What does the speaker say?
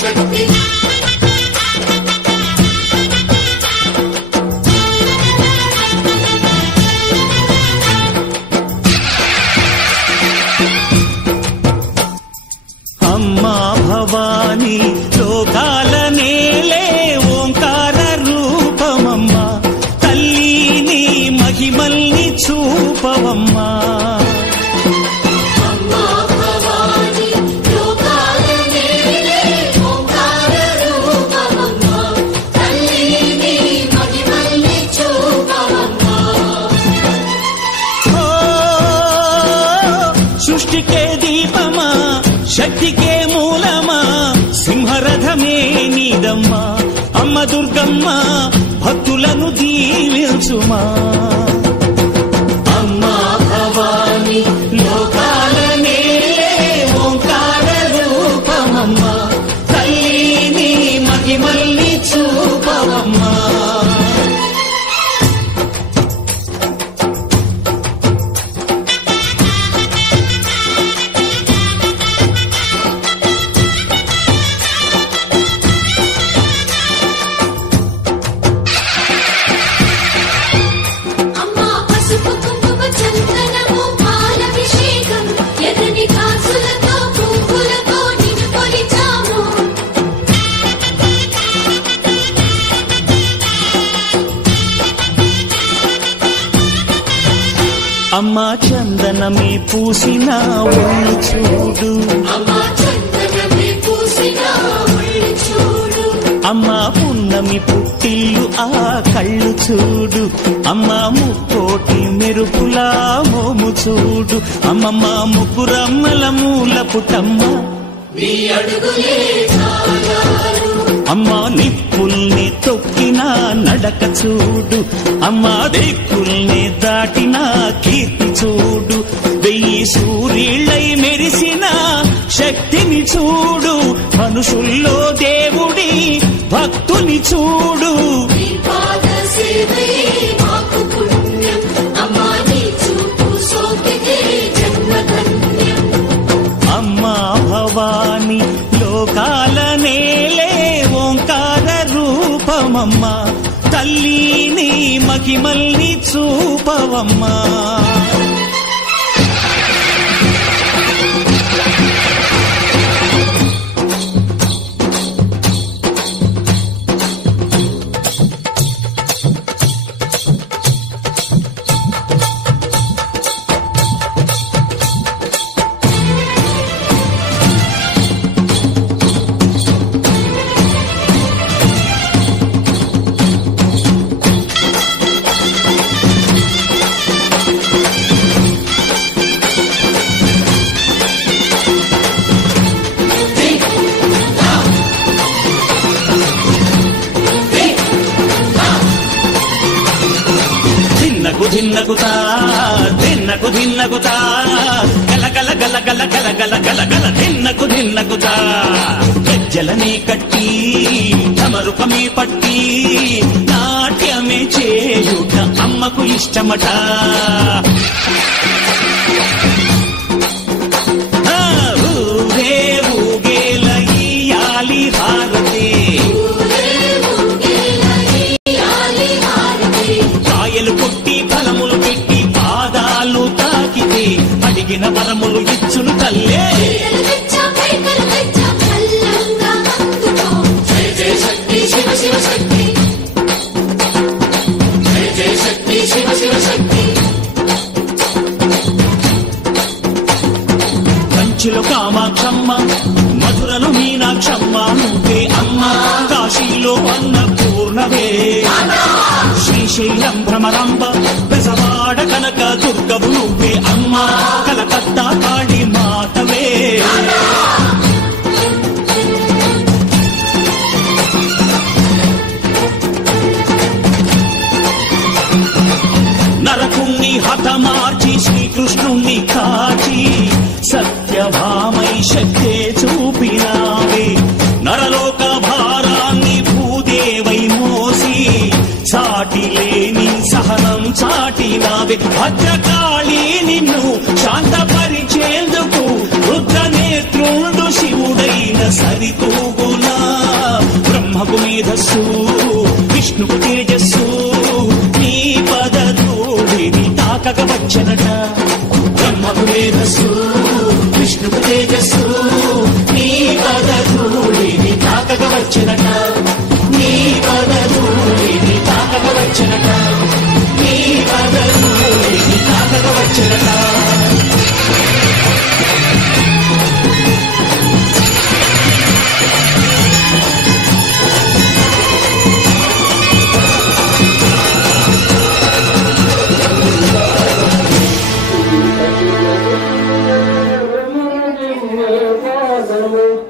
శక్తి అమ్మా భవాని లోకాల నేలే ఓంకార రూపమమ్మా తల్లిని మహిమల్ని చూపవమ్మా సృష్టికే దీపమా శక్తికే మూలమా సింహరథమే నీదమ్మా అమ్మ దుర్గమ్మ భక్తులను దీవించుమా అమ్మా భవాని లోకాల నేలే ఓంకార రూపమమ్మా తల్లిని మహిమల్ని చూపవమ్మా అమ్మా చందనమే పూసిన ఒళ్ళు చూడు అమ్మా పున్నమి పుట్టిల్లు ఆ కళ్ళు చూడు అమ్మా ముక్కోటి మెరుపులా మోము చూడు అమ్మమ్మ ముగ్గురమ్మల మూల పుట్టమ్మ అమ్మా నిప్పుల్ని తొక్కిన నడక చూడు అమ్మా దిక్కుల్ని దాటిన కీర్తి చూడు వెయ్యి సూర్యుళ్ళై మెరిసిన శక్తిని చూడు మనుషుల్లో దేవుడి భక్తుని చూడు అమ్మా భవాని లోకాల నేలే ఓంకార రూపమమ్మా తల్లిని మహిమల్ని చూపవమ్మా ధిన్నకుతా ధిన్నకు ధిన్నకుతా గల గల గల గల గల గల గల గల ధిన్నకుతా గజ్జలనే కట్టి తమరుకమే పట్టి నాట్యమే చేయుట అమ్మకు ఇష్టమట ఊరే ఊగేల ఇయ్యాలి హారతి కాయలు కొట్టి ఫలములు పెట్టి పాదాలు తాకితే అడిగిన వరములు ఇచ్చును తల్లే కంచిలో కామాక్షమ్మ మధురలో మీనాక్షమ్మ నువ్వే అమ్మ కాశీలో అన్నపూర్ణవే శ్రీశైలం భ్రమరాంబ బెజవాడ కనక దుర్గవు నువ్వే అమ్మ కలకత్తా కాళీ మాతవే నరకుణ్ణి హతమార్చి శ్రీకృష్ణుణ్ణి కాచి సత్యభామై శక్తే చూపినావే నరలోక భారాన్ని భూదేవై మోసి సాటి లేని సహనం చాటినావే భద్రకాళి నిన్ను శాంతపరిచేందుకు రుద్రనేత్రుడు శివుడైన సరితూగునా బ్రహ్మకు మేధస్సు విష్ణుకు తేజస్సు నీ పదధూళిని తాకక వచ్చనట బ్రహ్మకు మేధస్సు విష్ణుకు తేజస్సు నీ పదధూళిని తాకక వచ్చనట నీ పదధూళిని తాకక వచ్చనట నీ పదధూళిని తాకక వచ్చనట Thank you.